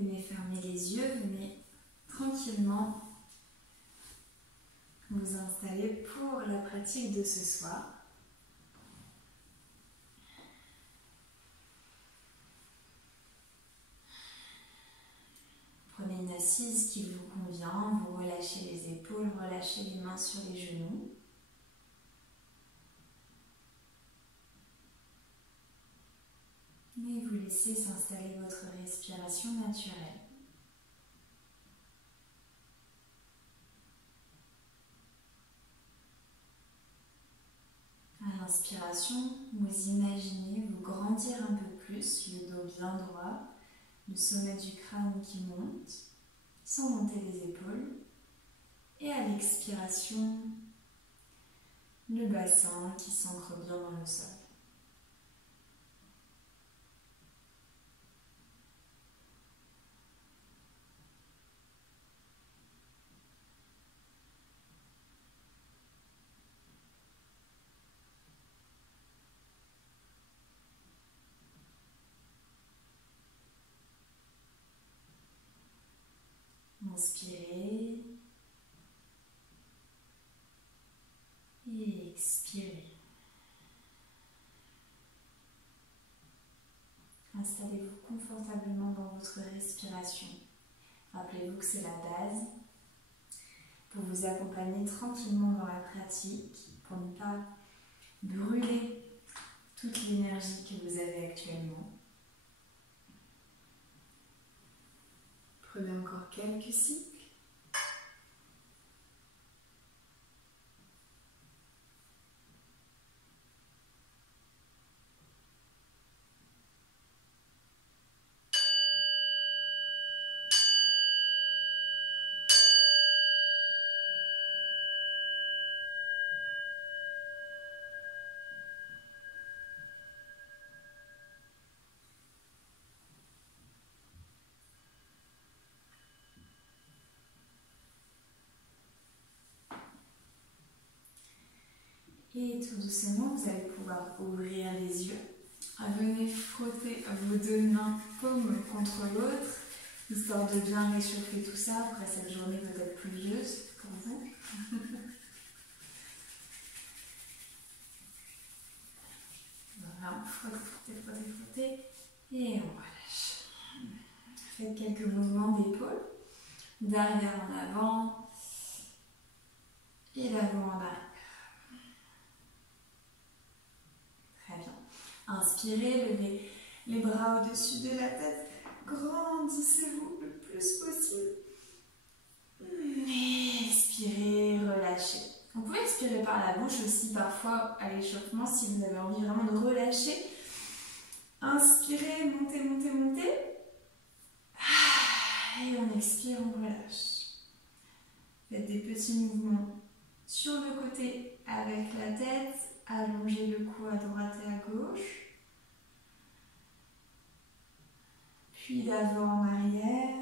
Venez fermer les yeux, venez tranquillement vous installer pour la pratique de ce soir. Prenez une assise qui vous convient, vous relâchez les épaules, relâchez les mains sur les genoux. Et vous laissez s'installer votre respiration naturelle. À l'inspiration, vous imaginez vous grandir un peu plus, le dos bien droit, le sommet du crâne qui monte, sans monter les épaules. Et à l'expiration, le bassin qui s'ancre bien dans le sol. Inspirez et expirez. Installez-vous confortablement dans votre respiration. Rappelez-vous que c'est la base pour vous accompagner tranquillement dans la pratique, pour ne pas brûler toute l'énergie que vous avez actuellement. Prenez encore quelques cycles. Et tout doucement, vous allez pouvoir ouvrir les yeux. Venez frotter vos deux mains paume contre l'autre, histoire de bien réchauffer tout ça après cette journée peut-être pluvieuse pour vous. Voilà, frottez, frottez, frottez. Et on relâche. Faites quelques mouvements d'épaule, d'arrière en avant et d'avant en arrière. Inspirez, levez les bras au-dessus de la tête, grandissez-vous le plus possible. Expirez, relâchez. Vous pouvez expirer par la bouche aussi parfois à l'échauffement si vous avez envie vraiment de relâcher. Inspirez, montez, montez, montez. Et on expire, on relâche. Faites des petits mouvements sur le côté avec la tête. Allongez le cou à droite et à gauche. Puis d'avant en arrière.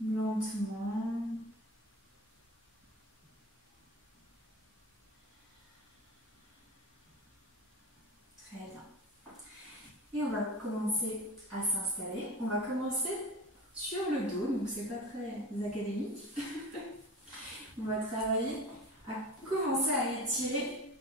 Lentement. Très bien. Et on va commencer à s'installer. On va commencer sur le dos, donc c'est pas très académique. On va travailler à commencer à étirer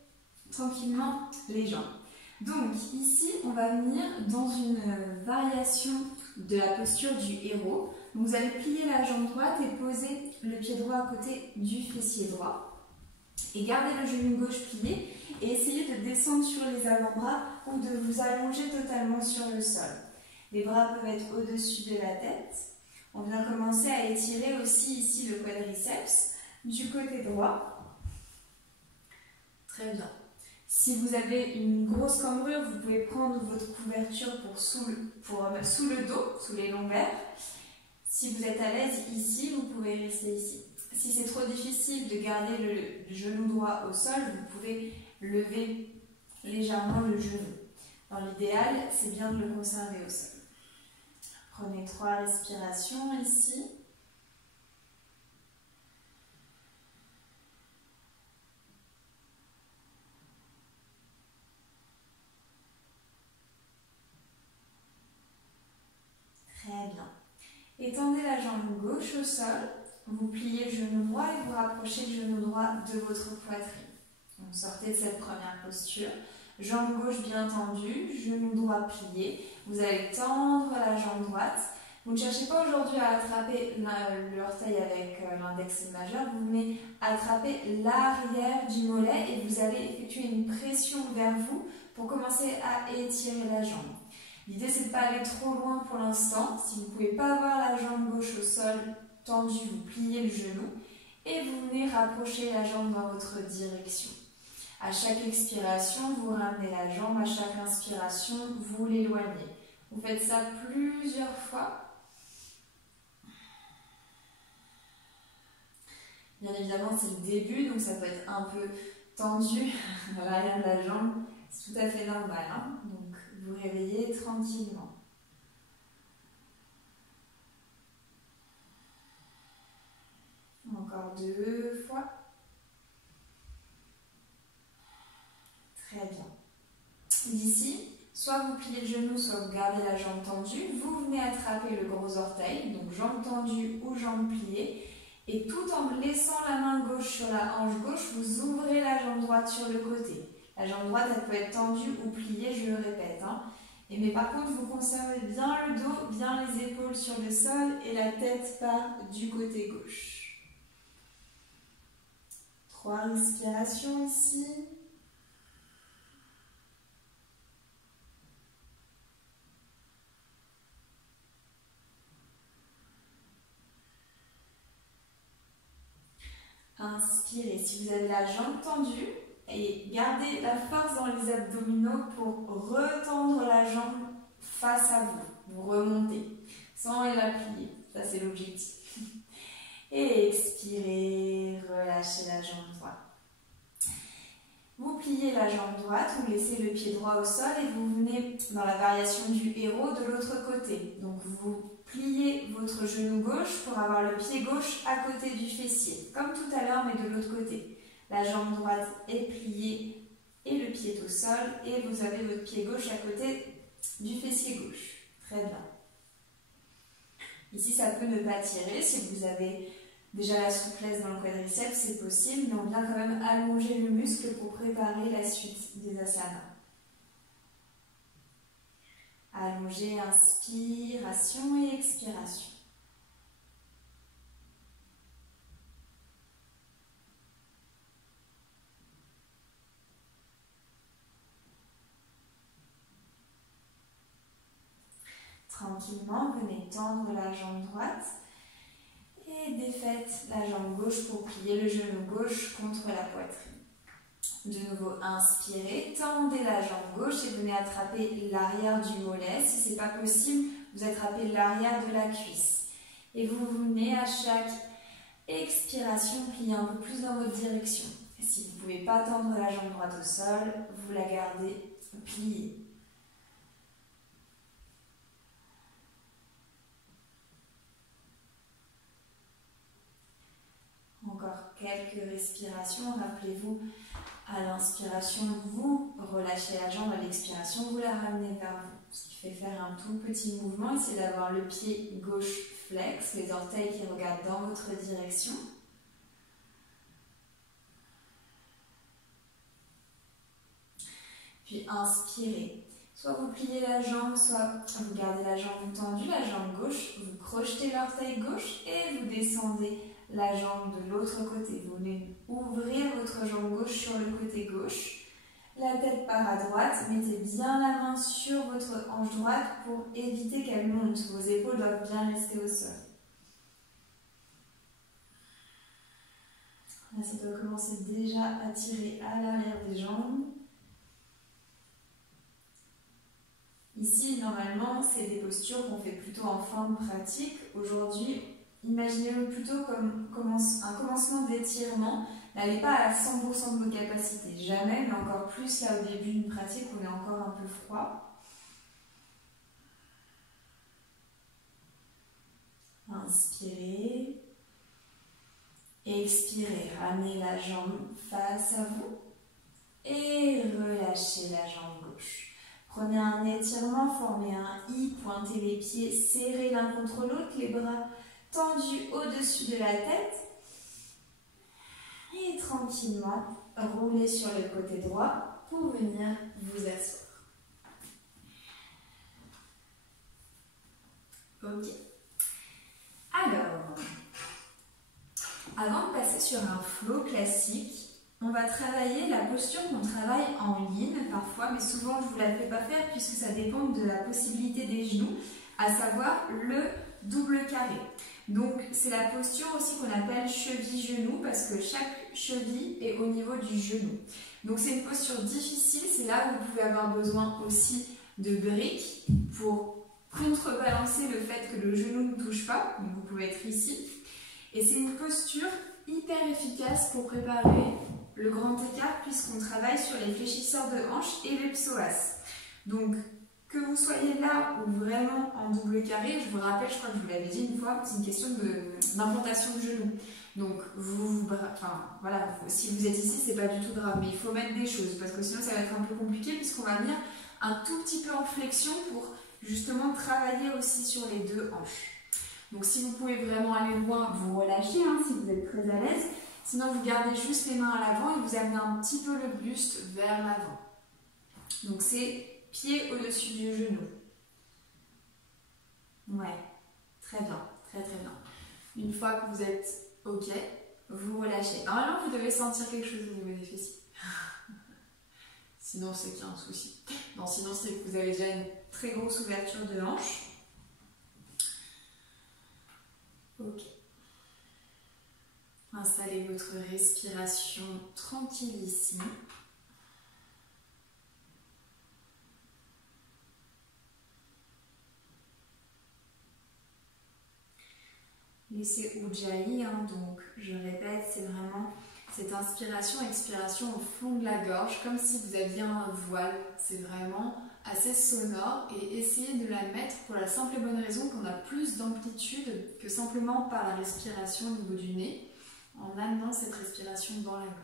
tranquillement les jambes. Donc ici, on va venir dans une variation de la posture du héros. Donc, vous allez plier la jambe droite et poser le pied droit à côté du fessier droit. Et gardez le genou gauche plié et essayez de descendre sur les avant-bras ou de vous allonger totalement sur le sol. Les bras peuvent être au-dessus de la tête. On vient commencer à étirer aussi ici le quadriceps du côté droit. Très bien. Si vous avez une grosse cambrure, vous pouvez prendre votre couverture sous le dos, sous les lombaires. Si vous êtes à l'aise ici, vous pouvez rester ici. Si c'est trop difficile de garder le genou droit au sol, vous pouvez lever légèrement le genou. Dans l'idéal, c'est bien de le conserver au sol. Prenez 3 respirations ici. Très jambe gauche au sol, vous pliez le genou droit et vous rapprochez le genou droit de votre poitrine. Donc sortez de cette première posture. Jambe gauche bien tendue, genou droit plié. Vous allez tendre la jambe droite. Vous ne cherchez pas aujourd'hui à attraper l'orteil avec l'index et le majeur. Vous venez attraper l'arrière du mollet et vous allez effectuer une pression vers vous pour commencer à étirer la jambe. L'idée, c'est de ne pas aller trop loin pour l'instant. Si vous ne pouvez pas avoir la jambe gauche au sol tendue, vous pliez le genou et vous venez rapprocher la jambe dans votre direction. À chaque expiration, vous ramenez la jambe. À chaque inspiration, vous l'éloignez. Vous faites ça plusieurs fois. Bien évidemment, c'est le début, donc ça peut être un peu tendu à l'arrière de la jambe. C'est tout à fait normal, hein? Donc, vous réveillez tranquillement. Encore 2 fois. Très bien. D'ici, soit vous pliez le genou, soit vous gardez la jambe tendue. Vous venez attraper le gros orteil, donc jambe tendue ou jambe pliée. Et tout en laissant la main gauche sur la hanche gauche, vous ouvrez la jambe droite sur le côté. La jambe droite, elle peut être tendue ou pliée, je le répète. Hein. Mais par contre, vous conservez bien le dos, bien les épaules sur le sol et la tête part du côté gauche. 3 respirations ici. Inspirez. Si vous avez la jambe tendue, et gardez la force dans les abdominaux pour retendre la jambe face à vous. Vous remontez sans la plier. Ça, c'est l'objectif. Et expirez. Relâchez la jambe droite. Vous pliez la jambe droite, vous laissez le pied droit au sol et vous venez dans la variation du héros de l'autre côté. Donc vous pliez votre genou gauche pour avoir le pied gauche à côté du fessier, comme tout à l'heure mais de l'autre côté. La jambe droite est pliée et le pied est au sol et vous avez votre pied gauche à côté du fessier gauche. Très bien. Ici, ça peut ne pas tirer. Si vous avez déjà la souplesse dans le quadriceps, c'est possible, mais on vient quand même allonger le muscle pour préparer la suite des asanas. Allonger, inspiration et expiration. Tranquillement, venez tendre la jambe droite et défaites la jambe gauche pour plier le genou gauche contre la poitrine. De nouveau, inspirez, tendez la jambe gauche et venez attraper l'arrière du mollet. Si ce n'est pas possible, vous attrapez l'arrière de la cuisse. Et vous venez à chaque expiration plier un peu plus dans votre direction. Et si vous ne pouvez pas tendre la jambe droite au sol, vous la gardez pliée. Encore quelques respirations. Rappelez-vous, à l'inspiration, vous relâchez la jambe. À l'expiration, vous la ramenez vers vous. Ce qui fait faire un tout petit mouvement. Essayez d'avoir le pied gauche flex, les orteils qui regardent dans votre direction. Puis inspirez. Soit vous pliez la jambe, soit vous gardez la jambe tendue, la jambe gauche. Vous crochetez l'orteil gauche et vous descendez la jambe de l'autre côté. Vous venez ouvrir votre jambe gauche sur le côté gauche. La tête part à droite. Mettez bien la main sur votre hanche droite pour éviter qu'elle monte. Vos épaules doivent bien rester au sol. Là, ça doit commencer déjà à tirer à l'arrière des jambes. Ici, normalement, c'est des postures qu'on fait plutôt en fin de pratique. Aujourd'hui, imaginez-le plutôt comme un commencement d'étirement. N'allez pas à 100% de vos capacités, jamais, mais encore plus là au début d'une pratique où on est encore un peu froid. Inspirez. Expirez. Ramenez la jambe face à vous. Et relâchez la jambe gauche. Prenez un étirement, formez un I, pointez les pieds, serrez l'un contre l'autre, les bras tendu au-dessus de la tête. Et tranquillement, roulez sur le côté droit pour venir vous asseoir. Ok. Alors, avant de passer sur un flow classique, on va travailler la posture qu'on travaille en ligne parfois, mais souvent je ne vous la fais pas faire puisque ça dépend de la possibilité des genoux, à savoir le double carré. Donc c'est la posture aussi qu'on appelle cheville-genou parce que chaque cheville est au niveau du genou. Donc c'est une posture difficile, c'est là où vous pouvez avoir besoin aussi de briques pour contrebalancer le fait que le genou ne touche pas. Donc vous pouvez être ici. Et c'est une posture hyper efficace pour préparer le grand écart puisqu'on travaille sur les fléchisseurs de hanches et le psoas. Donc que vous soyez là ou vraiment en double carré, je vous rappelle, je crois que je vous l'avais dit une fois, c'est une question d'implantation de genou. Donc voilà, si vous êtes ici, c'est pas du tout grave, mais il faut mettre des choses parce que sinon ça va être un peu compliqué puisqu'on va venir un tout petit peu en flexion pour justement travailler aussi sur les deux hanches. Donc si vous pouvez vraiment aller loin, vous relâchez si vous êtes très à l'aise. Sinon vous gardez juste les mains à l'avant et vous amenez un petit peu le buste vers l'avant. Donc c'est pied au-dessus du genou. Ouais, très bien, très très bien. Une fois que vous êtes ok, vous relâchez. Normalement vous devez sentir quelque chose au niveau des fessiers. Sinon c'est qu'il y a un souci. Non, sinon c'est que vous avez déjà une très grosse ouverture de hanche. Ok. Installez votre respiration tranquille ici. Laissez Ujjayi, donc je répète, c'est vraiment cette inspiration, expiration au fond de la gorge, comme si vous aviez un voile. C'est vraiment assez sonore et essayez de la mettre pour la simple et bonne raison qu'on a plus d'amplitude que simplement par la respiration au niveau du nez, en amenant cette respiration dans la gorge.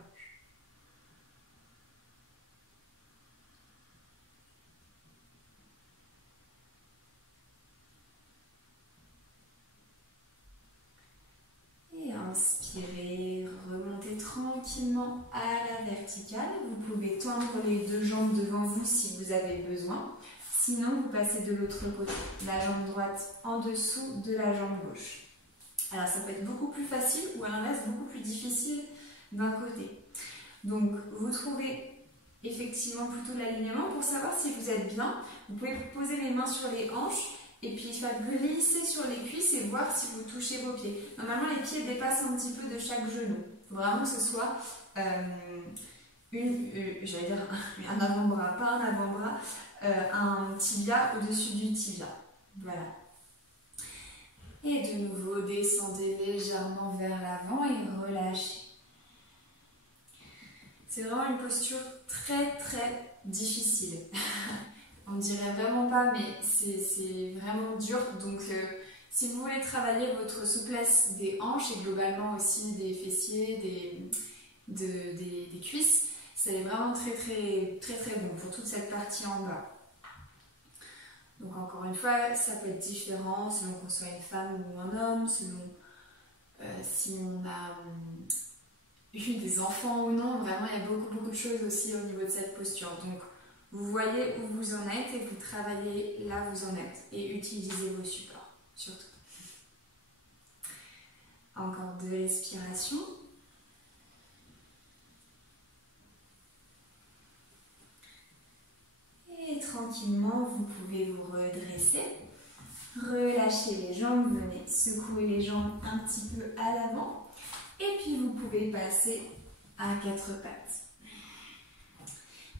Et inspirez, remontez tranquillement à la verticale. Vous pouvez tendre les deux jambes devant vous si vous avez besoin. Sinon, vous passez de l'autre côté, la jambe droite en dessous de la jambe gauche. Alors, ça peut être beaucoup plus facile ou à l'inverse, beaucoup plus difficile d'un côté. Donc, vous trouvez effectivement plutôt l'alignement. Pour savoir si vous êtes bien, vous pouvez poser les mains sur les hanches et puis glisser sur les cuisses et voir si vous touchez vos pieds. Normalement, les pieds dépassent un petit peu de chaque genou. Il faut vraiment que ce soit j'allais dire un avant-bras, pas un avant-bras, un tibia au-dessus du tibia. Voilà. Et de nouveau, descendez légèrement vers l'avant et relâchez. C'est vraiment une posture très très difficile. On ne dirait vraiment pas, mais c'est vraiment dur. Donc, si vous voulez travailler votre souplesse des hanches et globalement aussi des fessiers, des cuisses, c'est vraiment très bon pour toute cette partie en bas. Donc encore une fois, ça peut être différent selon qu'on soit une femme ou un homme, selon si on a eu des enfants ou non. Vraiment, il y a beaucoup de choses aussi au niveau de cette posture. Donc vous voyez où vous en êtes et vous travaillez là où vous en êtes. Et utilisez vos supports, surtout. Encore 2 respirations. Et tranquillement, vous pouvez vous redresser. Relâchez les jambes, venez secouer les jambes un petit peu à l'avant. Et puis vous pouvez passer à 4 pattes.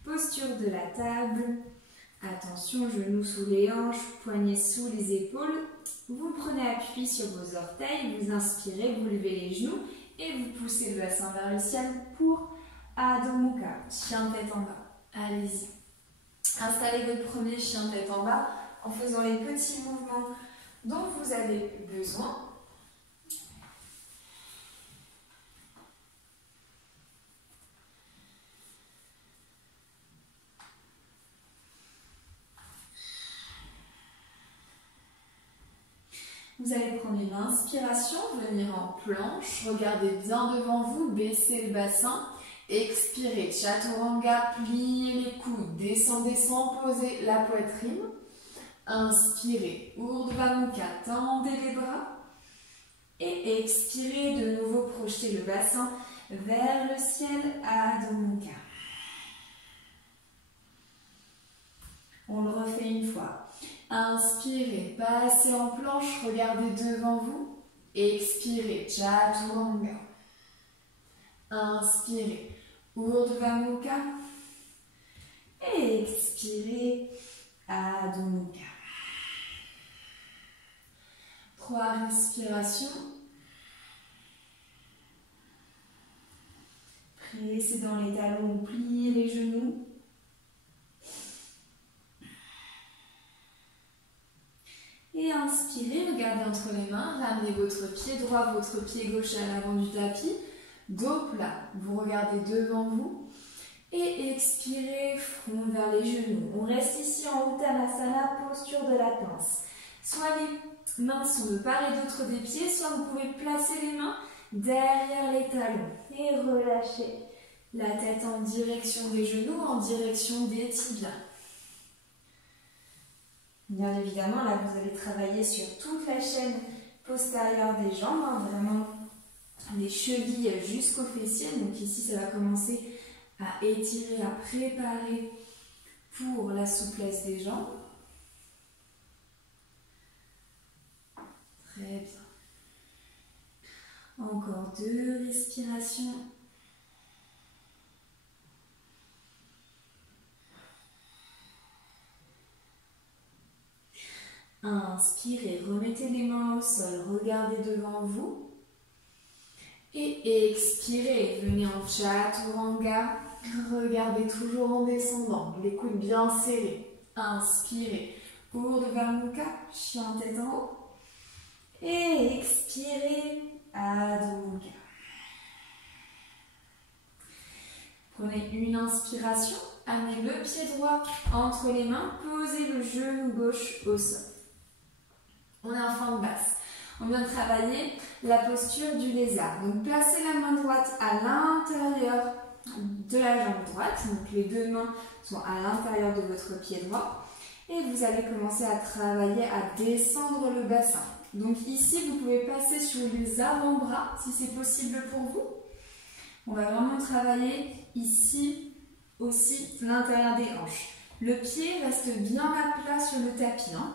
Posture de la table. Attention, genoux sous les hanches, poignets sous les épaules. Vous prenez appui sur vos orteils, vous inspirez, vous levez les genoux et vous poussez le bassin vers le ciel pour Adho Mukha, chien tête en bas. Allez-y. Installez votre premier chien tête en bas en faisant les petits mouvements dont vous avez besoin. Vous allez prendre une inspiration, venir en planche, regardez bien devant vous, baissez le bassin. Expirez, Chaturanga, pliez les coudes, descendez sans poser la poitrine. Inspirez, Urdhva Mukha, tendez les bras. Et expirez, de nouveau projetez le bassin vers le ciel, Adho Mukha. On le refait une fois. Inspirez, passez en planche, regardez devant vous. Expirez, Chaturanga. Inspirez, Urdhva Mukha. Et expirez, Adho Mukha. 3 respirations. Pressez dans les talons, pliez les genoux. Et inspirez, regardez entre les mains, ramenez votre pied droit, votre pied gauche à l'avant du tapis. Dos plat, vous regardez devant vous. Et expirez, front vers les genoux. On reste ici en Uttanasana, posture de la pince. Soit les mains sont de part et d'autre des pieds, soit vous pouvez placer les mains derrière les talons. Et relâchez la tête en direction des genoux, en direction des tibias. Bien évidemment, là vous allez travailler sur toute la chaîne postérieure des jambes, hein, vraiment les chevilles jusqu'aux fessiers. Donc ici, ça va commencer à étirer, à préparer pour la souplesse des jambes. Très bien. Encore 2 respirations. Inspirez, remettez les mains au sol, regardez devant vous. Et expirez, venez en Chaturanga, regardez toujours en descendant, les coudes bien serrés. Inspirez, Urdhva Mukha, chien tête en haut. Et expirez, Adho Mukha. Prenez une inspiration, amenez le pied droit entre les mains, posez le genou gauche au sol. On est en forme basse. On vient de travailler la posture du lézard. Donc placez la main droite à l'intérieur de la jambe droite. Donc les 2 mains sont à l'intérieur de votre pied droit. Et vous allez commencer à travailler à descendre le bassin. Donc ici, vous pouvez passer sur les avant-bras si c'est possible pour vous. On va vraiment travailler ici aussi l'intérieur des hanches. Le pied reste bien à plat sur le tapis. Hein.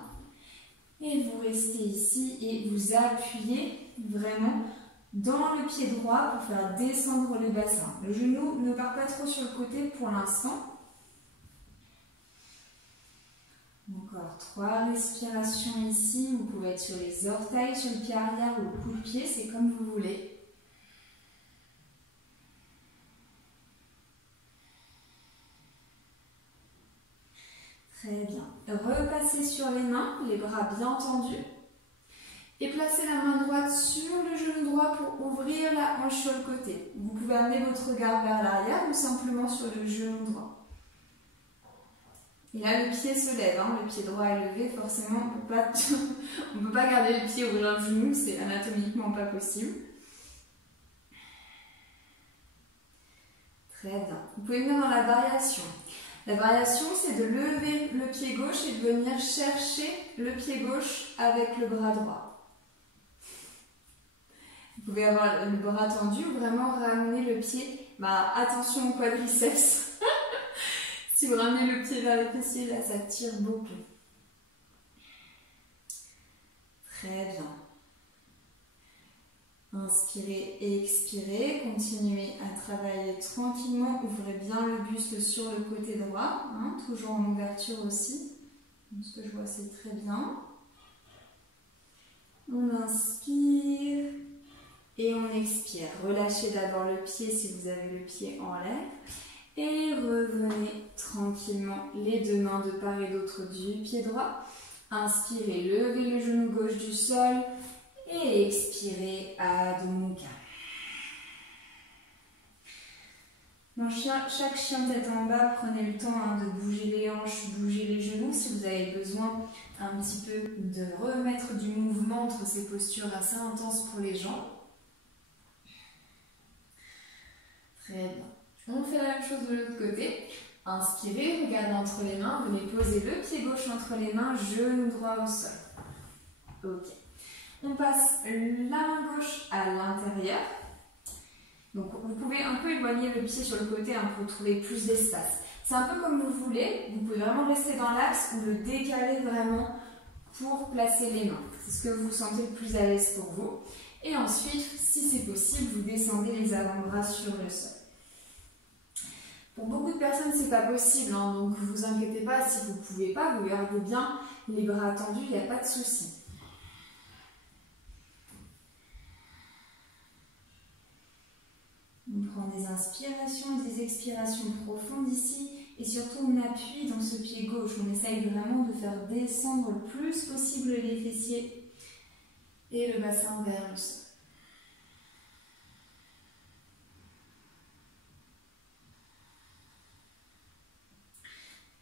Et vous restez ici et vous appuyez vraiment dans le pied droit pour faire descendre le bassin. Le genou ne part pas trop sur le côté pour l'instant. Encore 3 respirations ici. Vous pouvez être sur les orteils, sur le pied arrière ou le coup de pied, c'est comme vous voulez. Très bien. Repassez sur les mains, les bras bien tendus. Et placez la main droite sur le genou droit pour ouvrir la hanche sur le côté. Vous pouvez amener votre regard vers l'arrière ou simplement sur le genou droit. Et là, le pied se lève, hein, le pied droit est levé, forcément, on ne peut pas garder le pied ouvrir le genou, c'est anatomiquement pas possible. Très bien. Vous pouvez venir dans la variation. La variation, c'est de lever le pied gauche et de venir chercher le pied gauche avec le bras droit. Vous pouvez avoir le bras tendu ou vraiment ramener le pied. Attention au quadriceps. Si vous ramenez le pied vers les fessiers, là, ça tire beaucoup. Très bien. Inspirez et expirez. Continuez à travailler tranquillement. Ouvrez bien le buste sur le côté droit. Hein, toujours en ouverture aussi. Donc, ce que je vois, c'est très bien. On inspire et on expire. Relâchez d'abord le pied si vous avez le pied en l'air. Et revenez tranquillement les 2 mains de part et d'autre du pied droit. Inspirez, levez le genou gauche du sol. Et expirez, Adho Mukha. Dans chaque chien tête en bas, prenez le temps de bouger les hanches, bouger les genoux. Si vous avez besoin un petit peu de remettre du mouvement entre ces postures assez intenses pour les jambes. Très bien. On fait la même chose de l'autre côté. Inspirez, regardez entre les mains, venez poser le pied gauche entre les mains, genou droit au sol. Ok. On passe la main gauche à l'intérieur. Donc vous pouvez un peu éloigner le pied sur le côté pour trouver plus d'espace. C'est un peu comme vous voulez, vous pouvez vraiment rester dans l'axe ou le décaler vraiment pour placer les mains. C'est ce que vous sentez le plus à l'aise pour vous. Et ensuite, si c'est possible, vous descendez les avant-bras sur le sol. Pour beaucoup de personnes, c'est pas possible, donc ne vous inquiétez pas, si vous ne pouvez pas, vous gardez bien les bras tendus, il n'y a pas de souci. On prend des inspirations, des expirations profondes ici et surtout on appuie dans ce pied gauche. On essaye vraiment de faire descendre le plus possible les fessiers et le bassin vers le sol.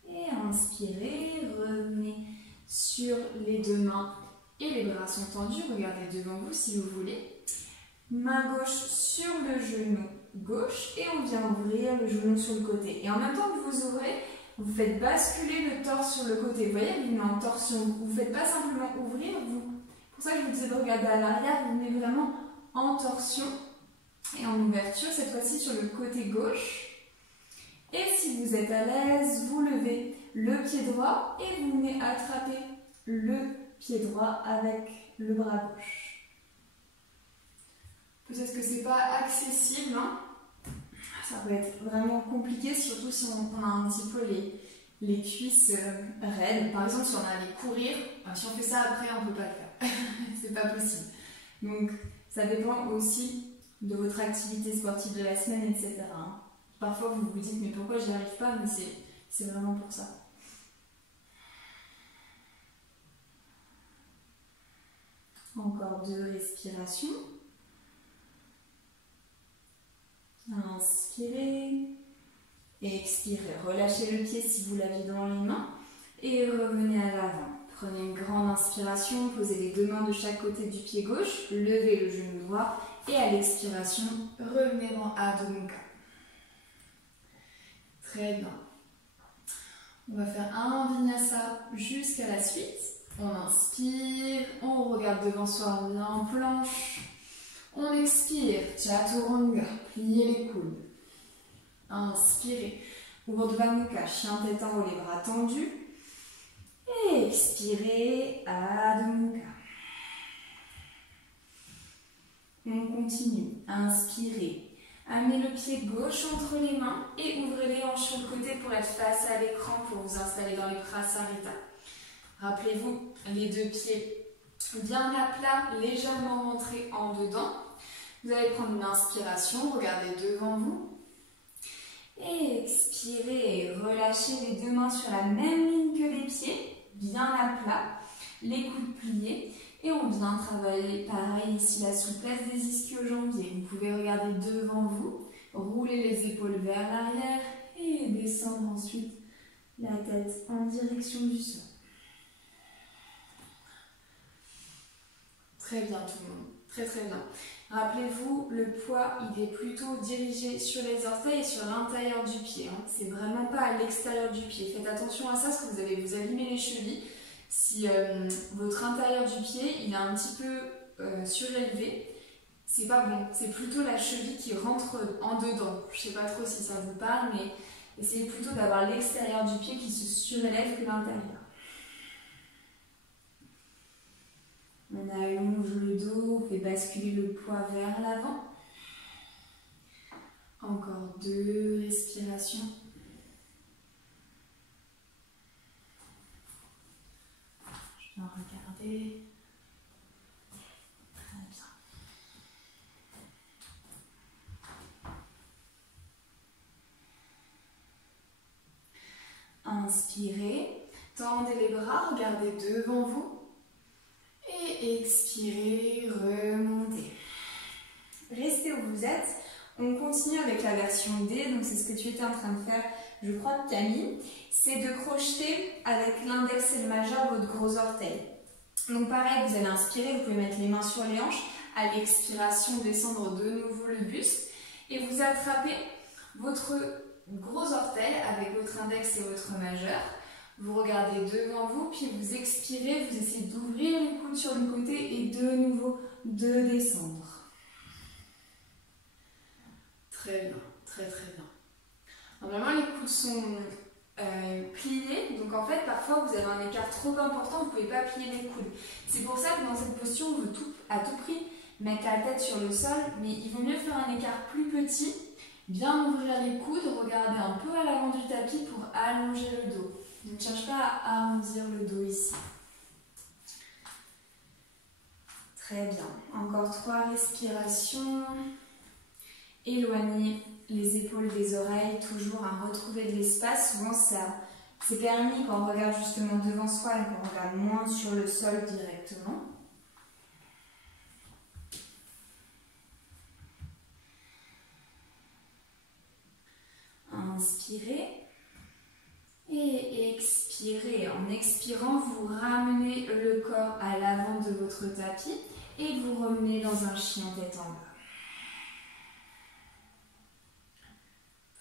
Et inspirez, revenez sur les deux mains et les bras sont tendus. Regardez devant vous si vous voulez. Main gauche sur le genou gauche et on vient ouvrir le genou sur le côté. Et en même temps que vous ouvrez, vous faites basculer le torse sur le côté. Vous voyez, vous venez en torsion. Vous ne faites pas simplement ouvrir. Pour ça que je vous disais de regarder à l'arrière, vous venez vraiment en torsion et en ouverture, cette fois-ci sur le côté gauche. Et si vous êtes à l'aise, vous levez le pied droit et vous venez attraper le pied droit avec le bras gauche. Peut-être que c'est pas accessible, ça peut être vraiment compliqué, surtout si on a un petit peu les cuisses raides. Par exemple, si on allait courir, si on fait ça après, on ne peut pas le faire. C'est pas possible. Donc, ça dépend aussi de votre activité sportive de la semaine, etc. Parfois, vous vous dites, mais pourquoi je n'y arrive pas? Mais c'est vraiment pour ça. Encore 2 respirations. Inspirez, expirez, relâchez le pied si vous l'avez dans les mains et revenez à l'avant. Prenez une grande inspiration, posez les deux mains de chaque côté du pied gauche, levez le genou droit et à l'expiration, revenez dans Adho Mukha. Très bien. On va faire un vinyasa jusqu'à la suite. On inspire, on regarde devant soi, on vient en planche. On expire, Chaturanga, pliez les coudes. Inspirez, Urdhva Mukha, chien tête en haut, les bras tendus. Et expirez, Adho Mukha. On continue, inspirez. Amenez le pied gauche entre les mains et ouvrez les hanches sur le côté pour être face à l'écran pour vous installer dans les Prasarita. Rappelez-vous, les deux pieds bien à plat, légèrement rentrés en dedans. Vous allez prendre une inspiration, regardez devant vous. Et expirez et relâchez les deux mains sur la même ligne que les pieds, bien à plat, les coudes pliés. Et on vient travailler pareil ici la souplesse des ischio-jambiers. Vous pouvez regarder devant vous, rouler les épaules vers l'arrière et descendre ensuite la tête en direction du sol. Très bien tout le monde, très très bien. Rappelez-vous, le poids il est plutôt dirigé sur les orteils et sur l'intérieur du pied. C'est vraiment pas à l'extérieur du pied. Faites attention à ça parce que vous allez vous abîmer les chevilles. Si votre intérieur du pied il est un petit peu surélevé, c'est pas bon. C'est plutôt la cheville qui rentre en dedans. Je sais pas trop si ça vous parle, mais essayez plutôt d'avoir l'extérieur du pied qui se surélève que l'intérieur. On allonge le dos, on fait basculer le poids vers l'avant. Encore 2 respirations. Je vais regarder. Très bien. Inspirez, tendez les bras, regardez devant vous. Et expirez, remontez. Restez où vous êtes. On continue avec la version D, donc c'est ce que tu étais en train de faire je crois, de Camille, c'est de crocheter avec l'index et le majeur votre gros orteil. Donc pareil, vous allez inspirer, vous pouvez mettre les mains sur les hanches, à l'expiration descendre de nouveau le buste et vous attrapez votre gros orteil avec votre index et votre majeur. Vous regardez devant vous, puis vous expirez, vous essayez d'ouvrir les coudes sur le côté et de nouveau de descendre. Très bien, très très bien. Normalement les coudes sont pliés, donc en fait parfois vous avez un écart trop important, vous ne pouvez pas plier les coudes. C'est pour ça que dans cette posture on veut à tout prix mettre la tête sur le sol, mais il vaut mieux faire un écart plus petit, bien ouvrir les coudes, regarder un peu à l'avant du tapis pour allonger le dos. Ne cherche pas à arrondir le dos ici. Très bien. Encore 3 respirations. Éloignez les épaules des oreilles, toujours à retrouver de l'espace. Souvent, c'est permis quand on regarde justement devant soi et qu'on regarde moins sur le sol directement. Inspirez. Et expirez. En expirant, vous ramenez le corps à l'avant de votre tapis et vous revenez dans un chien tête en bas.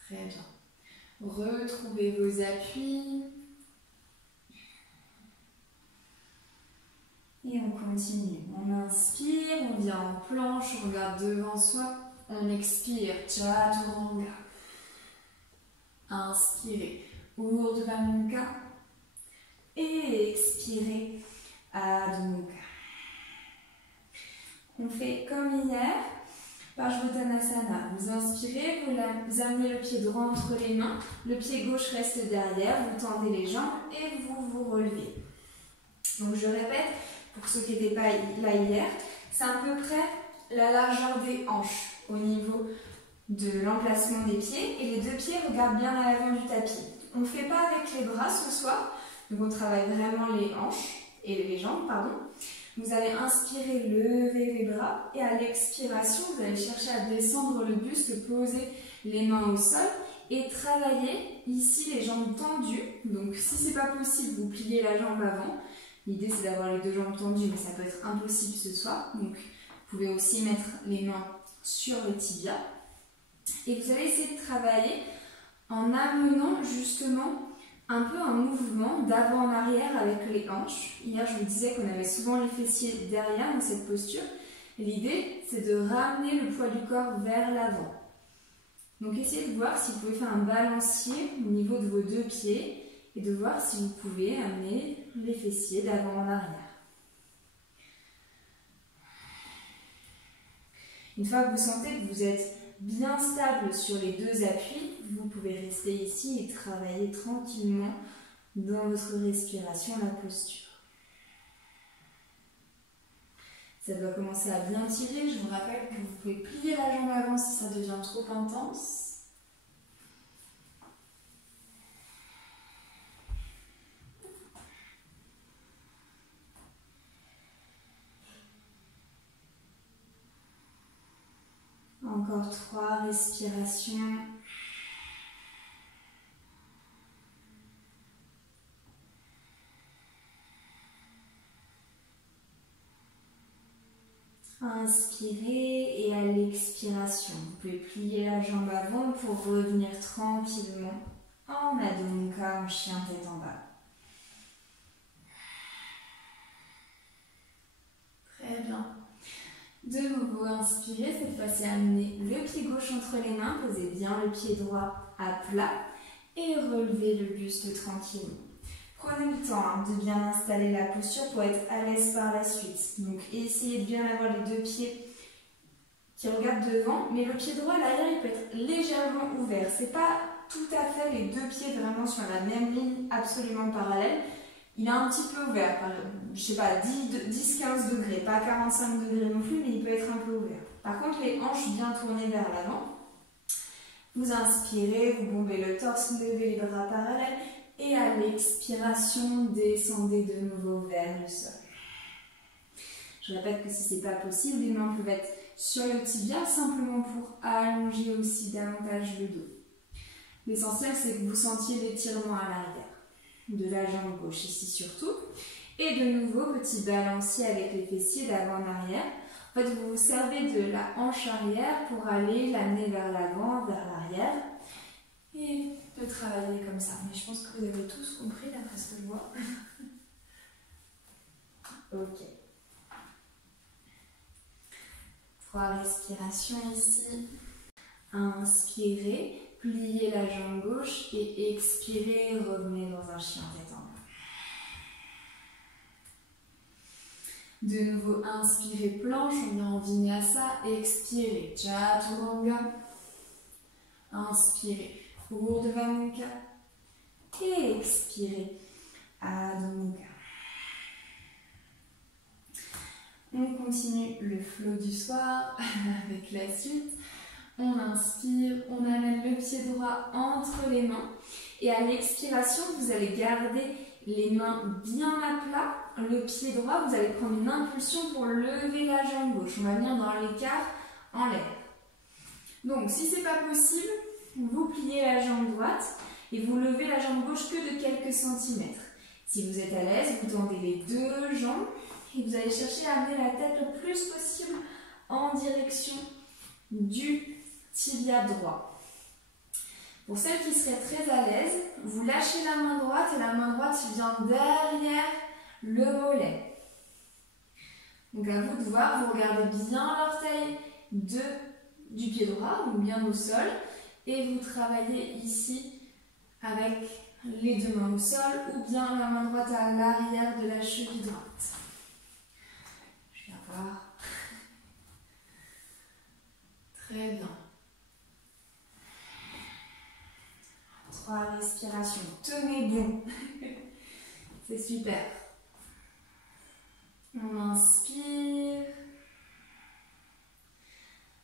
Très bien. Retrouvez vos appuis. Et on continue. On inspire, on vient en planche, on regarde devant soi. On expire. Chaturanga. Inspirez. Urdhva Mukha et expirez Adho Mukha. On fait comme hier, Parsvottanasana. Vous inspirez, vous amenez le pied droit entre les mains, le pied gauche reste derrière, vous tendez les jambes et vous vous relevez. Donc je répète, pour ceux qui n'étaient pas là hier, c'est à peu près la largeur des hanches au niveau de l'emplacement des pieds et les deux pieds regardent bien à l'avant du tapis. On ne fait pas avec les bras ce soir, donc on travaille vraiment les hanches et les jambes, pardon. Vous allez inspirer, lever les bras et à l'expiration, vous allez chercher à descendre le buste, poser les mains au sol et travailler ici les jambes tendues. Donc si ce n'est pas possible, vous pliez la jambe avant. L'idée c'est d'avoir les deux jambes tendues, mais ça peut être impossible ce soir. Donc vous pouvez aussi mettre les mains sur le tibia. Et vous allez essayer de travailler en amenant justement un peu un mouvement d'avant en arrière avec les hanches. Hier, je vous disais qu'on avait souvent les fessiers derrière dans cette posture. L'idée, c'est de ramener le poids du corps vers l'avant. Donc, essayez de voir si vous pouvez faire un balancier au niveau de vos deux pieds et de voir si vous pouvez amener les fessiers d'avant en arrière. Une fois que vous sentez que vous êtes bien stable sur les deux appuis, vous pouvez rester ici et travailler tranquillement dans votre respiration, la posture. Ça doit commencer à bien tirer. Je vous rappelle que vous pouvez plier la jambe avant si ça devient trop intense. Encore 3 respirations. Inspirez et à l'expiration, vous pouvez plier la jambe avant pour revenir tranquillement en Adho Mukha, en chien tête en bas. Très bien. De nouveau, inspirez, cette fois-ci amenez le pied gauche entre les mains, posez bien le pied droit à plat et relevez le buste tranquillement. Prenez le temps de bien installer la posture pour être à l'aise par la suite. Donc essayez de bien avoir les deux pieds qui regardent devant, mais le pied droit, l'arrière, il peut être légèrement ouvert. C'est pas tout à fait les deux pieds vraiment sur la même ligne absolument parallèle. Il est un petit peu ouvert, par, je sais pas, 10-15 degrés, pas 45 degrés non plus, mais il peut être un peu ouvert. Par contre, les hanches bien tournées vers l'avant. Vous inspirez, vous bombez le torse, levez les bras parallèles et à l'expiration, descendez de nouveau vers le sol. Je répète que si ce n'est pas possible, les mains peuvent être sur le tibia simplement pour allonger aussi davantage le dos. L'essentiel, c'est que vous sentiez l'étirement à l'arrière de la jambe gauche, ici surtout. Et de nouveau, petit balancier avec les fessiers d'avant en arrière. En fait, vous vous servez de la hanche arrière pour aller l'amener vers l'avant, vers l'arrière. Et de travailler comme ça. Mais je pense que vous avez tous compris d'après ce que je vois. Ok. 3 respirations ici. Inspirez, pliez la jambe gauche et expirez, revenez dans un chien tête en bas. De nouveau, inspirez, planche, on vient en vinyasa, expirez, chaturanga. Inspirez, urdhva mukha. Et expirez, adho mukha. On continue le flow du soir avec la suite. On inspire, on amène le pied droit entre les mains. Et à l'expiration, vous allez garder les mains bien à plat. Le pied droit, vous allez prendre une impulsion pour lever la jambe gauche. On va venir dans l'écart en l'air. Donc, si ce n'est pas possible, vous pliez la jambe droite et vous levez la jambe gauche que de quelques centimètres. Si vous êtes à l'aise, vous tendez les deux jambes et vous allez chercher à amener la tête le plus possible en direction du tibia droit. Pour celles qui seraient très à l'aise, vous lâchez la main droite et la main droite vient derrière le mollet. Donc à vous de voir, vous regardez bien l'orteil du pied droit ou bien au sol et vous travaillez ici avec les deux mains au sol ou bien la main droite à l'arrière de la cheville droite. Je viens voir. Très bien. 3 respirations. Tenez bon. C'est super. On inspire.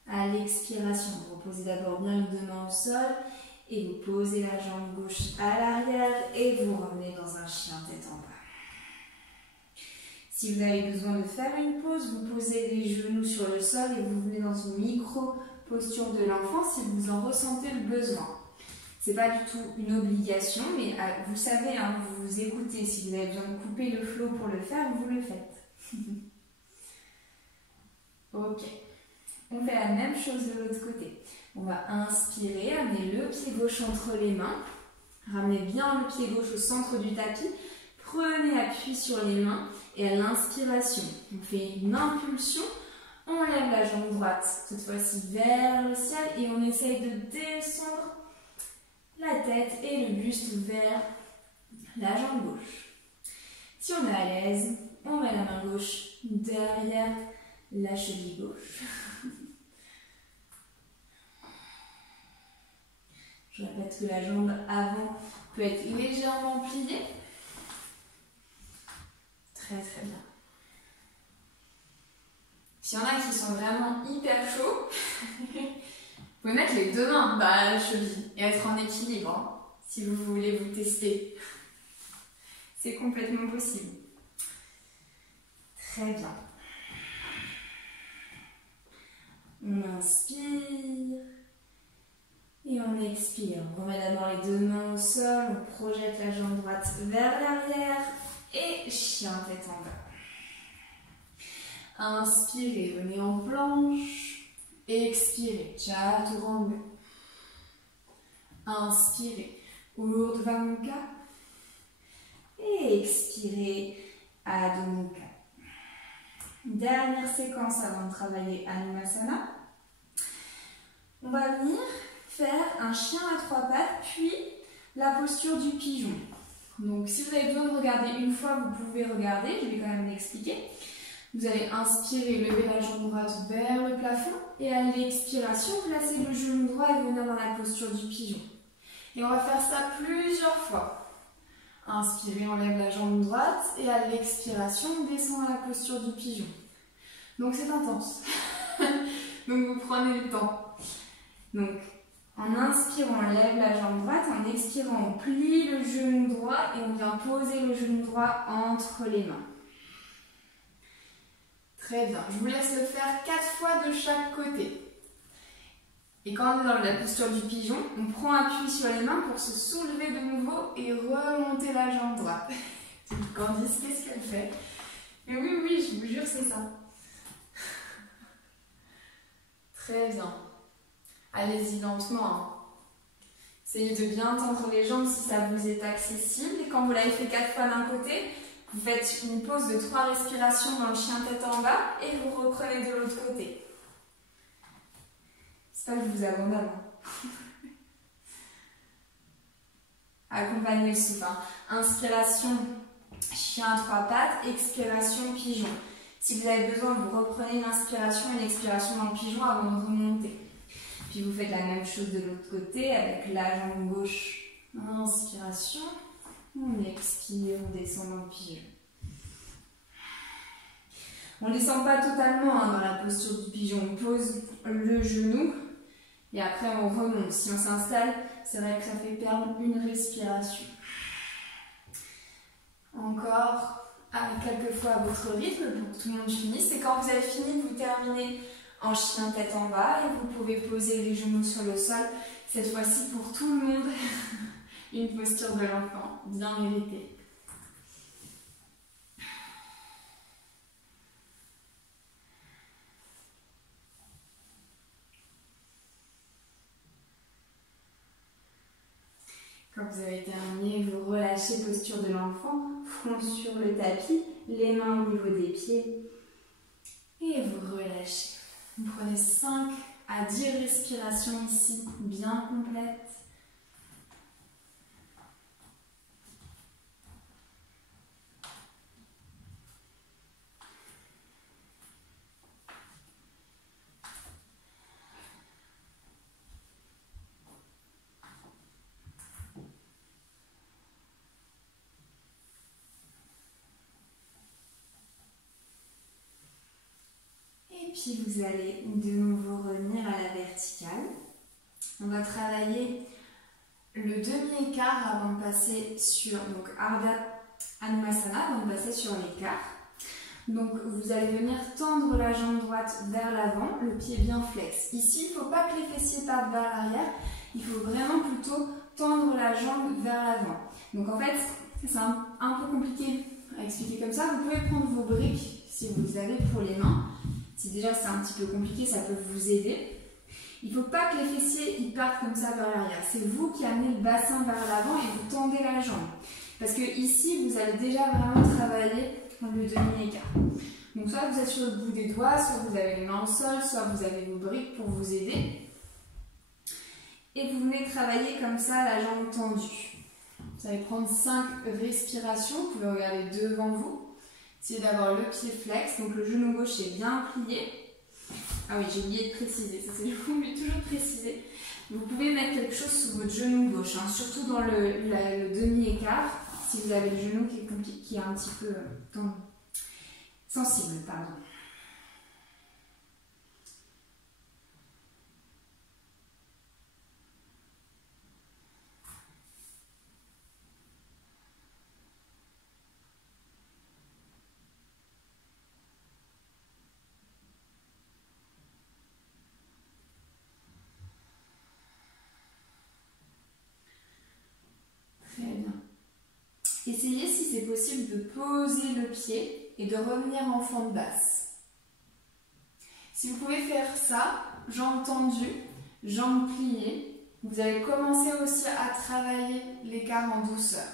À l'expiration, vous reposez d'abord bien les deux mains au sol et vous posez la jambe gauche à l'arrière et vous revenez dans un chien tête en bas. Si vous avez besoin de faire une pause, vous posez les genoux sur le sol et vous venez dans une micro-posture de l'enfant si vous en ressentez le besoin. Ce n'est pas du tout une obligation, mais vous savez, hein, vous vous écoutez. Si vous avez besoin de couper le flow pour le faire, vous le faites. Ok. On fait la même chose de l'autre côté. On va inspirer, amener le pied gauche entre les mains. Ramenez bien le pied gauche au centre du tapis. Prenez appui sur les mains et à l'inspiration, on fait une impulsion. On lève la jambe droite, cette fois-ci vers le ciel et on essaye de descendre la tête et le buste vers la jambe gauche. Si on est à l'aise, on met la main gauche derrière la cheville gauche. Je répète que la jambe avant peut être légèrement pliée. Très très bien. S'il y en a qui sont vraiment hyper chauds, vous pouvez mettre les deux mains dans la cheville et être en équilibre hein, si vous voulez vous tester. C'est complètement possible. Très bien. On inspire et on expire. On remet d'abord les deux mains au sol, on projette la jambe droite vers l'arrière et chien tête en bas. Inspirez, venez en planche. Expirez, chaturanga. Inspirez, urdhva mukha. Et expirez, adho mukha. Dernière séquence avant de travailler Anusasana. On va venir faire un chien à 3 pattes, puis la posture du pigeon. Donc si vous avez besoin de regarder une fois, vous pouvez regarder, je vais quand même l'expliquer. Vous allez inspirer, lever la jambe droite vers le plafond et à l'expiration, placez le genou droit et venir dans la posture du pigeon. Et on va faire ça plusieurs fois. Inspirez, on lève la jambe droite et à l'expiration, on descend à la posture du pigeon. Donc c'est intense. Donc vous prenez le temps. Donc en inspirant, on lève la jambe droite, en expirant, on plie le genou droit et on vient poser le genou droit entre les mains. Très bien, je vous laisse le faire 4 fois de chaque côté. Et quand on est dans la posture du pigeon, on prend appui sur les mains pour se soulever de nouveau et remonter la jambe droite. Candice, qu'est-ce qu'elle fait? Mais oui, oui, je vous jure, c'est ça. Très bien. Allez-y lentement. Hein. Essayez de bien tendre les jambes si ça vous est accessible. Et quand vous l'avez fait 4 fois d'un côté, vous faites une pause de 3 respirations dans le chien tête en bas et vous reprenez de l'autre côté. C'est pas que je vous abandonne. Accompagnez le souffle. Hein. Inspiration, chien à 3 pattes. Expiration, pigeon. Si vous avez besoin, vous reprenez l'inspiration et l'expiration dans le pigeon avant de remonter. Puis vous faites la même chose de l'autre côté avec la jambe gauche. Inspiration. On expire, on descend dans le pigeon. On ne descend pas totalement hein, dans la posture du pigeon. On pose le genou et après on remonte. Si on s'installe, c'est vrai que ça fait perdre une respiration. Encore quelques fois à votre rythme pour que tout le monde finisse. Et quand vous avez fini, vous terminez en chien tête en bas et vous pouvez poser les genoux sur le sol. Cette fois-ci pour tout le monde, une posture de l'enfant bien méritée. Quand vous avez terminé, vous relâchez posture de l'enfant, front sur le tapis, les mains au niveau des pieds et vous relâchez. Vous prenez 5 à 10 respirations ici, bien complètes. Puis vous allez de nouveau revenir à la verticale. On va travailler le demi-écart avant de passer sur donc Ardha Anusasana, avant de passer sur l'écart. Donc vous allez venir tendre la jambe droite vers l'avant, le pied bien flex. Ici, il ne faut pas que les fessiers partent vers l'arrière, il faut vraiment plutôt tendre la jambe vers l'avant. Donc en fait, c'est un peu compliqué à expliquer comme ça. Vous pouvez prendre vos briques si vous les avez pour les mains. Si déjà c'est un petit peu compliqué, ça peut vous aider. Il ne faut pas que les fessiers ils partent comme ça vers l'arrière. C'est vous qui amenez le bassin vers l'avant et vous tendez la jambe. Parce que ici, vous allez déjà vraiment travailler le demi-écart. Donc soit vous êtes sur le bout des doigts, soit vous avez les mains au sol, soit vous avez vos briques pour vous aider. Et vous venez travailler comme ça la jambe tendue. Vous allez prendre 5 respirations. Vous pouvez regarder devant vous. Essayez d'avoir le pied flex, donc le genou gauche est bien plié. Ah oui, j'ai oublié de préciser, ça c'est oublié toujours de préciser. Vous pouvez mettre quelque chose sous votre genou gauche, hein, surtout dans le demi-écart, si vous avez le genou qui est un petit peu sensible, pardon. Essayez, si c'est possible, de poser le pied et de revenir en fente basse. Si vous pouvez faire ça, jambes tendues, jambes pliées, vous allez commencer aussi à travailler l'écart en douceur.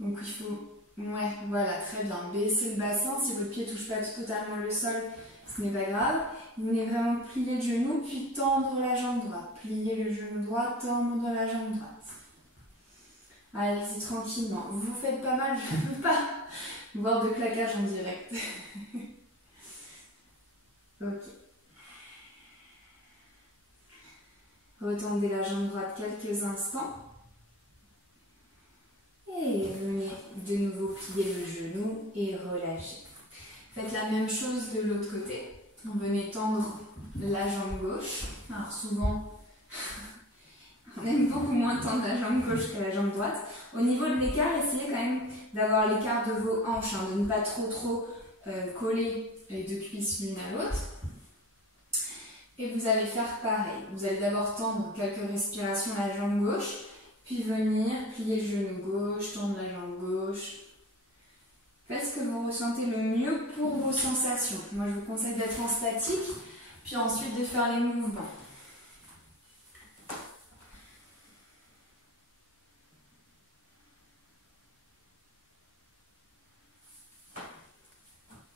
Donc il faut, ouais, voilà, très bien, baisser le bassin. Si votre pied ne touche pas totalement le sol, ce n'est pas grave. Vous venez vraiment plier le genou, puis tendre la jambe droite. Plier le genou droit, tendre la jambe droite. Allez-y tranquillement. Vous vous faites pas mal, je ne peux pas voir de claquage en direct. Ok. Retendez la jambe droite quelques instants. Et venez de nouveau plier le genou et relâcher. Faites la même chose de l'autre côté. Venez tendre la jambe gauche. Alors souvent... On aime beaucoup moins tendre la jambe gauche que la jambe droite. Au niveau de l'écart, essayez quand même d'avoir l'écart de vos hanches, hein, de ne pas trop coller les deux cuisses l'une à l'autre. Et vous allez faire pareil. Vous allez d'abord tendre quelques respirations la jambe gauche, puis venir plier le genou gauche, tendre la jambe gauche. Faites ce que vous ressentez le mieux pour vos sensations. Moi, je vous conseille d'être en statique, puis ensuite de faire les mouvements.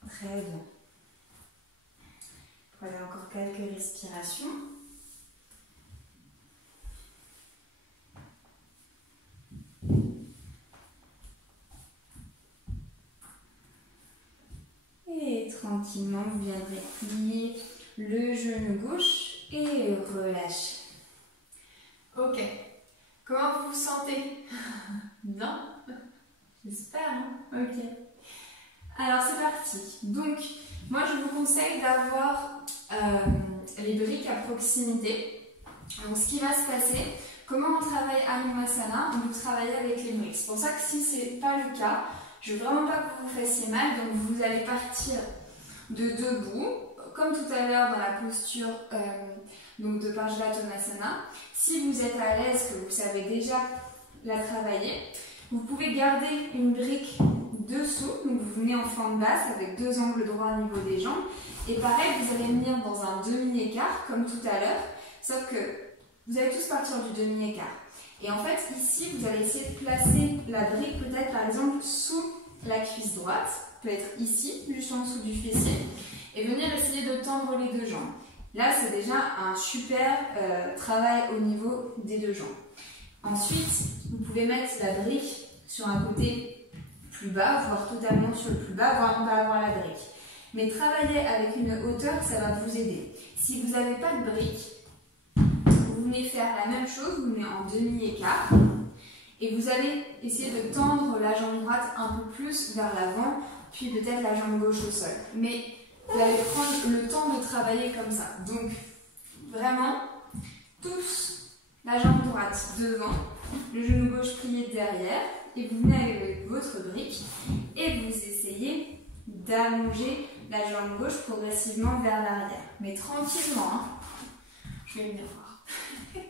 Très bien. Prenez encore quelques respirations. Et tranquillement, vous viendrez plier le genou gauche et relâcher. Ok. Comment vous vous sentez? Bien? J'espère, hein? Ok. Alors c'est parti. Donc, moi je vous conseille d'avoir les briques à proximité. Donc ce qui va se passer, comment on travaille à Anusasana, on peut travailler avec les briques. C'est pour ça que si ce n'est pas le cas, je ne veux vraiment pas que vous vous fassiez mal. Donc vous allez partir de debout, comme tout à l'heure dans la posture donc de Parsvatanasana. Si vous êtes à l'aise, que vous savez déjà la travailler, vous pouvez garder une brique dessous, donc vous venez en fente basse avec deux angles droits au niveau des jambes. Et pareil, vous allez venir dans un demi-écart, comme tout à l'heure, sauf que vous allez tous partir du demi-écart. Et en fait, ici, vous allez essayer de placer la brique peut-être par exemple sous la cuisse droite, peut être ici, juste en dessous du fessier, et venir essayer de tendre les deux jambes. Là, c'est déjà un super travail au niveau des deux jambes. Ensuite, vous pouvez mettre la brique sur un côté plus bas, voire totalement sur le plus bas, voire ne pas avoir la brique. Mais travailler avec une hauteur, ça va vous aider. Si vous n'avez pas de brique, vous venez faire la même chose, vous venez en demi-écart, et vous allez essayer de tendre la jambe droite un peu plus vers l'avant, puis peut-être la jambe gauche au sol. Mais vous allez prendre le temps de travailler comme ça. Donc, vraiment, tous la jambe droite devant, le genou gauche plié derrière, et vous venez avec votre brique et vous essayez d'allonger la jambe gauche progressivement vers l'arrière. Mais tranquillement, hein. Je vais venir voir.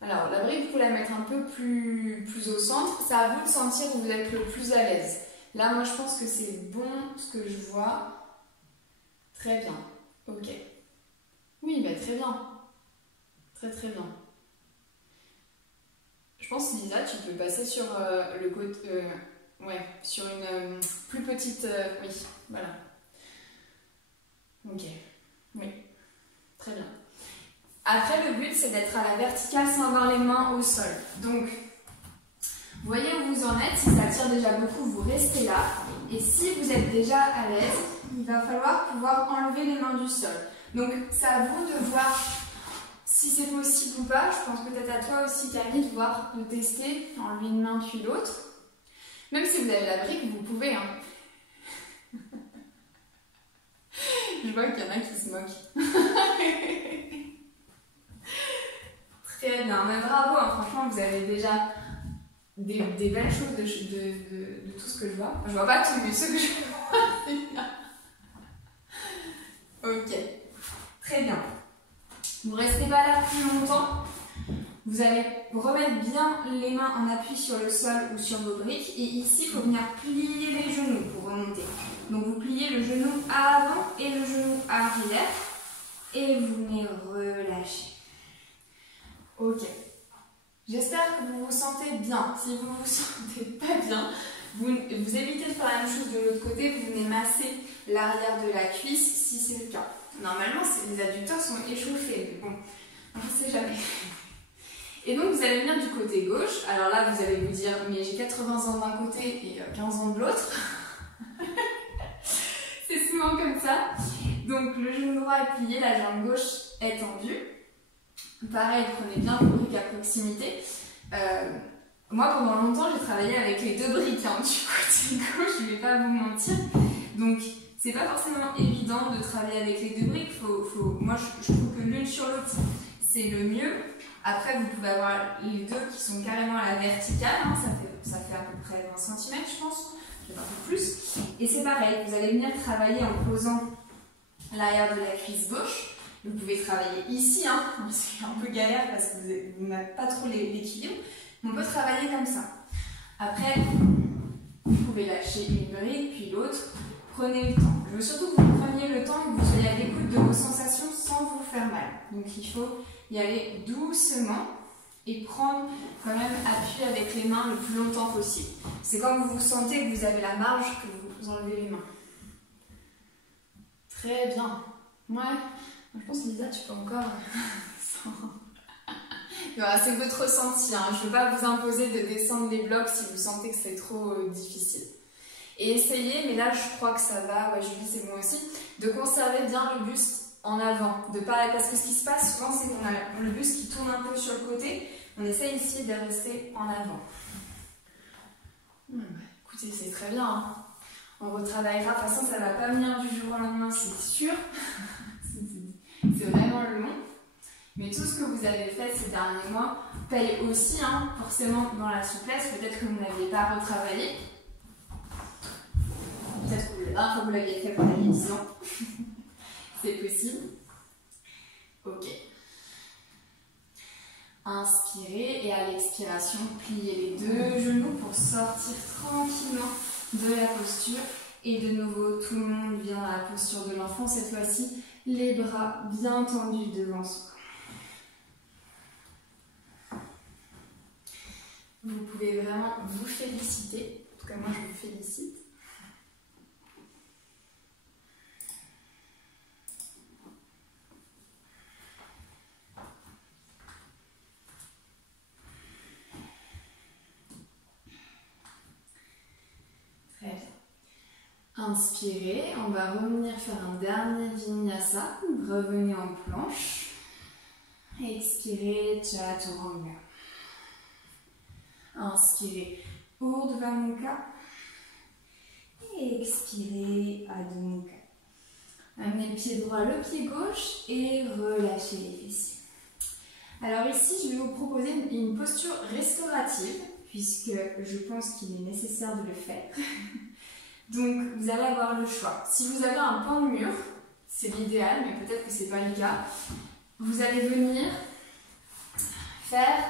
Alors, la brique, vous pouvez la mettre un peu plus au centre. C'est à vous de sentir où vous êtes le plus à l'aise. Là, moi, je pense que c'est bon ce que je vois. Très bien. Ok. Oui, bah, très bien. Très très bien. Je pense, Lisa, tu peux passer sur le côté... ouais, sur une plus petite... oui, voilà. Ok. Oui. Très bien. Après, le but, c'est d'être à la verticale sans avoir les mains au sol. Donc, voyez où vous en êtes. Si ça tire déjà beaucoup, vous restez là. Et si vous êtes déjà à l'aise, il va falloir pouvoir enlever les mains du sol. Donc, c'est à vous de voir si c'est possible ou pas. Je pense peut-être à toi aussi, Camille, de voir, de tester, enlever une main puis l'autre. Même si vous avez la brique, vous pouvez. Hein. Je vois qu'il y en a qui se moquent. Très bien, mais bravo, hein. Franchement, vous avez déjà des belles choses de tout ce que je vois. Je vois pas tout, mais ce que je vois. Ok, très bien. Vous ne restez pas là plus longtemps. Vous allez remettre bien les mains en appui sur le sol ou sur vos briques. Et ici, il faut venir plier les genoux pour remonter. Donc vous pliez le genou avant et le genou arrière. Et vous venez relâcher. Ok. J'espère que vous vous sentez bien. Si vous ne vous sentez pas bien, vous évitez de faire la même chose de l'autre côté. Vous venez masser l'arrière de la cuisse si c'est le cas. Normalement, les adducteurs sont échauffés, mais bon, on ne sait jamais. Et donc, vous allez venir du côté gauche. Alors là, vous allez vous dire, mais j'ai 80 ans d'un côté et 15 ans de l'autre. C'est souvent comme ça. Donc, le genou droit est plié, la jambe gauche est tendue. Pareil, prenez bien vos briques à proximité. Moi, pendant longtemps, j'ai travaillé avec les deux briques hein, du côté gauche, je ne vais pas vous mentir. Donc, c'est pas forcément évident de travailler avec les deux briques. Moi, je trouve que l'une sur l'autre, c'est le mieux. Après, vous pouvez avoir les deux qui sont carrément à la verticale. Hein, ça fait à peu près 20 cm, je pense. peut-être un peu plus. Et c'est pareil, vous allez venir travailler en posant l'arrière de la cuisse gauche. Vous pouvez travailler ici, hein, c'est un peu galère parce que vous n'avez pas trop l'équilibre. On peut travailler comme ça. Après, vous pouvez lâcher une brique, puis l'autre. Prenez le temps. Je veux surtout que vous preniez le temps et que vous soyez à l'écoute de vos sensations sans vous faire mal. Donc il faut y aller doucement et prendre quand même appui avec les mains le plus longtemps possible. C'est quand vous sentez que vous avez la marge que vous enlevez les mains. Très bien. Ouais, je pense Lisa, tu peux encore... Voilà, c'est votre ressenti, hein. Je ne veux pas vous imposer de descendre les blocs si vous sentez que c'est trop difficile. Et essayez, mais là je crois que ça va, ouais Julie c'est moi aussi, de conserver bien le buste en avant. Parce que ce qui se passe souvent c'est qu'on a le buste qui tourne un peu sur le côté, on essaye ici de rester en avant. Écoutez, c'est très bien, hein. On retravaillera, de toute façon ça ne va pas venir du jour au lendemain, c'est sûr. C'est vraiment long. Mais tout ce que vous avez fait ces derniers mois paye aussi, hein, forcément dans la souplesse. Peut-être que vous n'aviez pas retravaillé. Peut-être que vous l'aviez fait pendant les 10 ans. C'est possible. Ok. Inspirez et à l'expiration, pliez les deux genoux pour sortir tranquillement de la posture. Et de nouveau, tout le monde vient à la posture de l'enfant. Cette fois-ci, les bras bien tendus devant soi. Vous pouvez vraiment vous féliciter. En tout cas, moi, je vous félicite. Très bien. Inspirez. On va revenir faire un dernier vinyasa. Revenez en planche. Expirez, chaturanga. Inspirez, Urdhva Mukha. Et expirez, Adho Mukha. Amenez le pied droit, le pied gauche et relâchez les fessiers. Alors ici, je vais vous proposer une posture restaurative puisque je pense qu'il est nécessaire de le faire. Donc, vous allez avoir le choix. Si vous avez un pan de mur, c'est l'idéal, mais peut-être que ce n'est pas le cas. Vous allez venir faire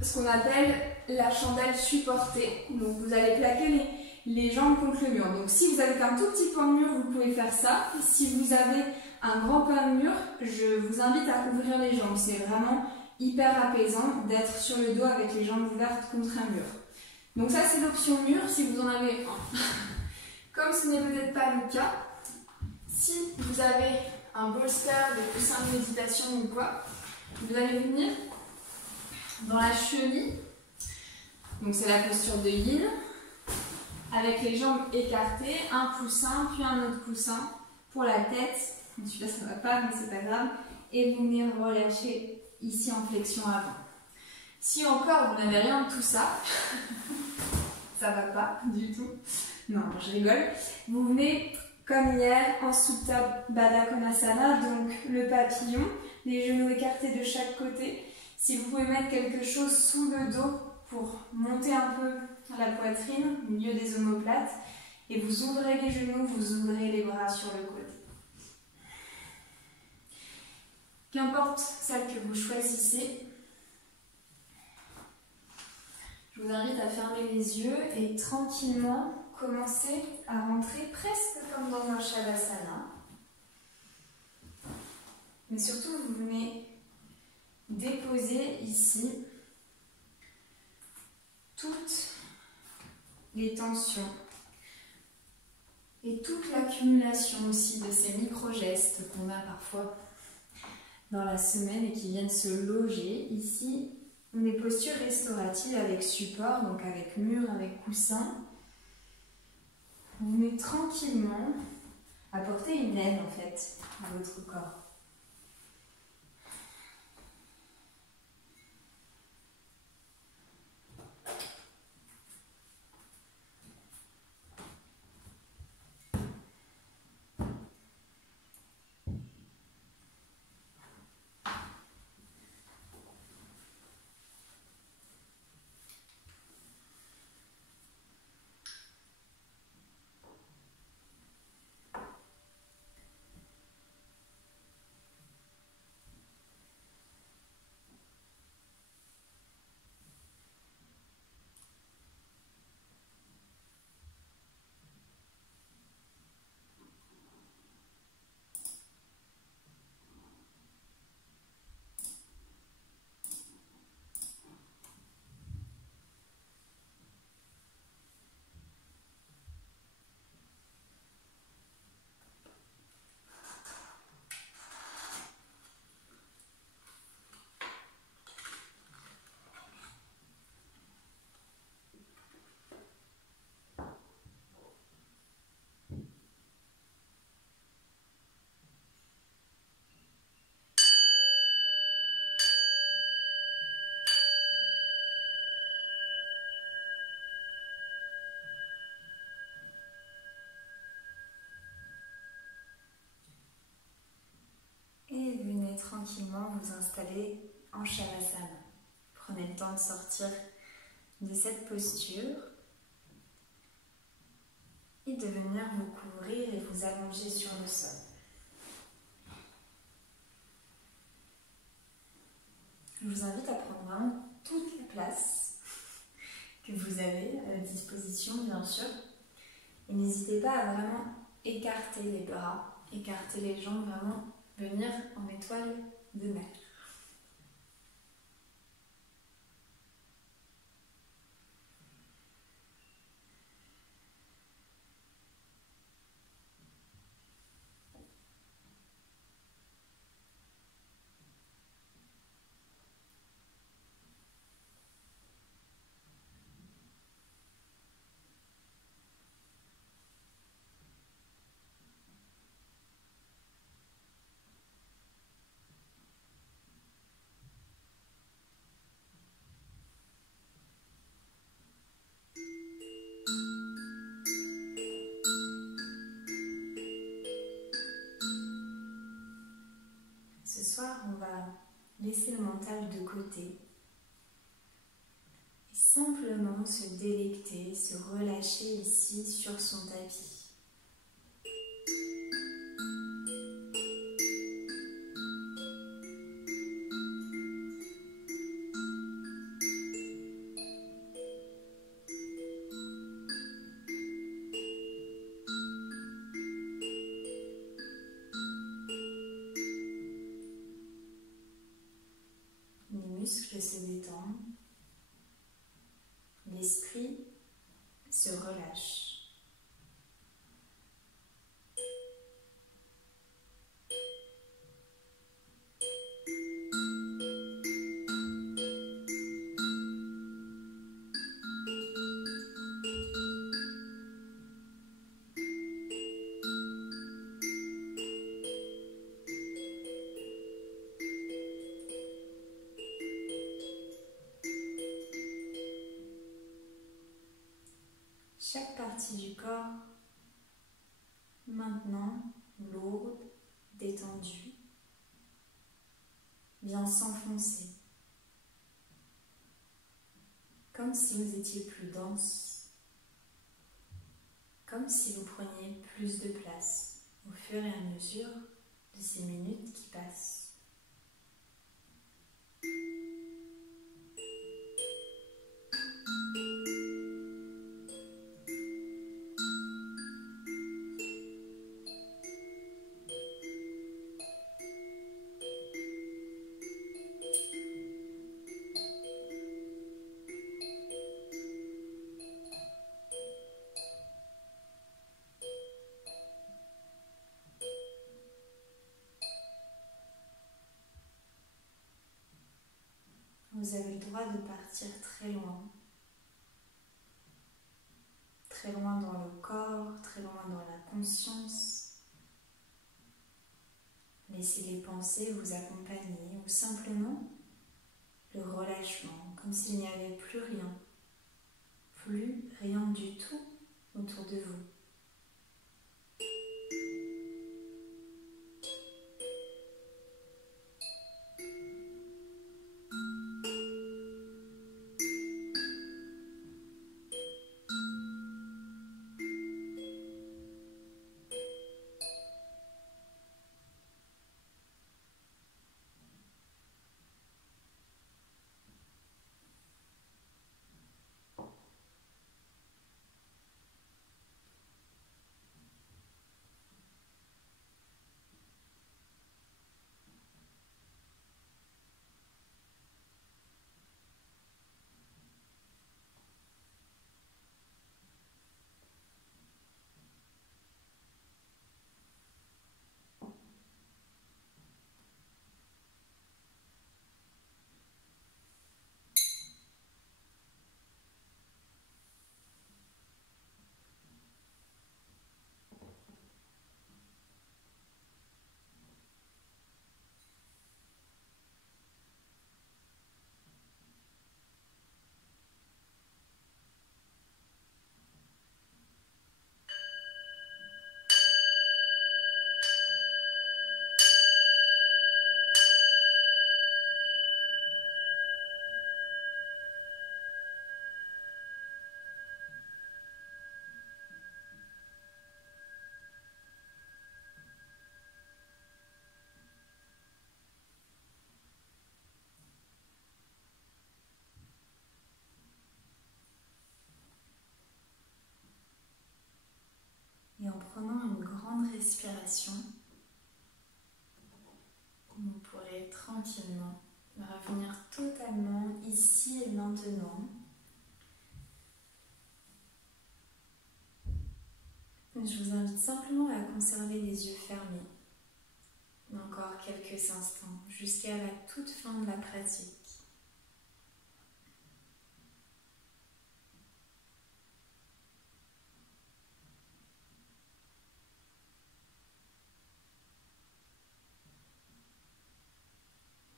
ce qu'on appelle la chandelle supportée. Donc vous allez plaquer les jambes contre le mur. Donc si vous avez un tout petit pan de mur, vous pouvez faire ça. Si vous avez un grand pan de mur, je vous invite à ouvrir les jambes. C'est vraiment hyper apaisant d'être sur le dos avec les jambes ouvertes contre un mur. Donc ça c'est l'option mur si vous en avez un. Comme ce n'est peut-être pas le cas, si vous avez un bolster, des coussins de méditation ou quoi, vous allez venir dans la chenille, donc c'est la posture de yin, avec les jambes écartées, un coussin, puis un autre coussin pour la tête. Celui-là ça ne va pas, mais c'est pas grave. Et vous venez relâcher ici en flexion avant. Si encore vous n'avez rien de tout ça, ça va pas du tout. Non, je rigole. Vous venez comme hier en Supta Baddha Konasana, donc le papillon, les genoux écartés de chaque côté. Si vous pouvez mettre quelque chose sous le dos pour monter un peu la poitrine, au milieu des omoplates, et vous ouvrez les genoux, vous ouvrez les bras sur le côté. Qu'importe celle que vous choisissez, je vous invite à fermer les yeux et tranquillement commencer à rentrer presque comme dans un Shavasana. Mais surtout, vous venez déposer ici toutes les tensions et toute l'accumulation aussi de ces micro-gestes qu'on a parfois dans la semaine et qui viennent se loger ici. Des postures restauratives avec support, donc avec mur, avec coussin. Vous venez tranquillement apporter une aide en fait à votre corps. tranquillement vous installer en Shavasana. Prenez le temps de sortir de cette posture et de venir vous couvrir et vous allonger sur le sol. Je vous invite à prendre vraiment toute la place que vous avez à disposition, bien sûr. Et n'hésitez pas à vraiment écarter les bras, écarter les jambes, vraiment venir en étoile de mer. Ce soir, on va laisser le mental de côté et simplement se délecter, se relâcher ici sur son tapis. Les muscles se détendent, l'esprit se relâche. Chaque partie du corps, maintenant lourde, détendue, vient s'enfoncer, comme si vous étiez plus dense, comme si vous preniez plus de place au fur et à mesure de ces minutes qui passent. Vous avez le droit de partir très loin dans le corps, très loin dans la conscience. Laissez les pensées vous accompagner ou simplement le relâchement, comme s'il n'y avait plus rien du tout autour de vous. respiration, vous pourrez tranquillement revenir totalement ici et maintenant. Je vous invite simplement à conserver les yeux fermés encore quelques instants jusqu'à la toute fin de la pratique.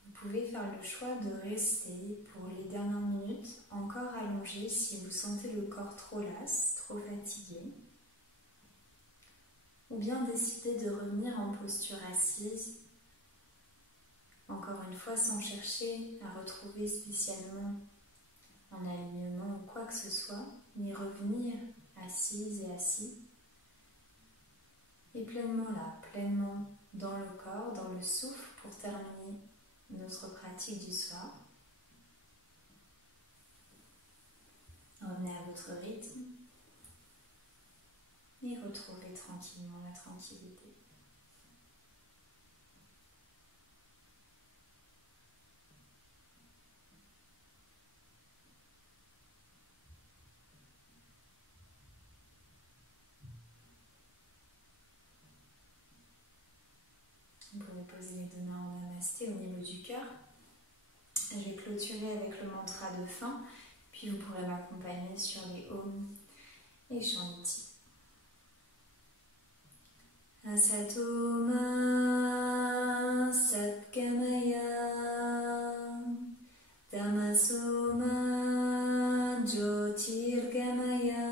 Vous pouvez faire le choix de rester pour les dernières minutes encore allongé si vous sentez le corps trop las, trop fatigué. Ou bien décider de revenir en posture assise, encore une fois sans chercher à retrouver spécialement un alignement ou quoi que ce soit, mais revenir assise et assis, et pleinement là, pleinement dans le corps, dans le souffle pour terminer notre pratique du soir. Revenez à votre rythme. Et retrouvez tranquillement la tranquillité. Vous pouvez poser les deux mains en namasté au niveau du cœur. Je vais clôturer avec le mantra de fin, puis vous pourrez m'accompagner sur les Om et Shanti. Asato ma satgamaya tamaso ma jyotirgamaya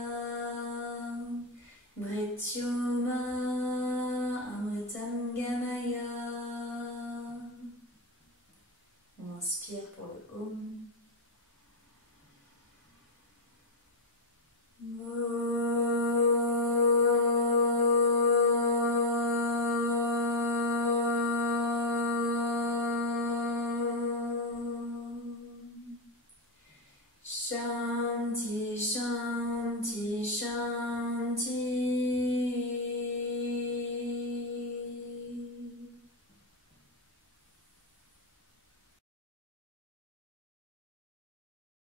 mrityuma amritangamaya. On inspire pour le Om. Shanti.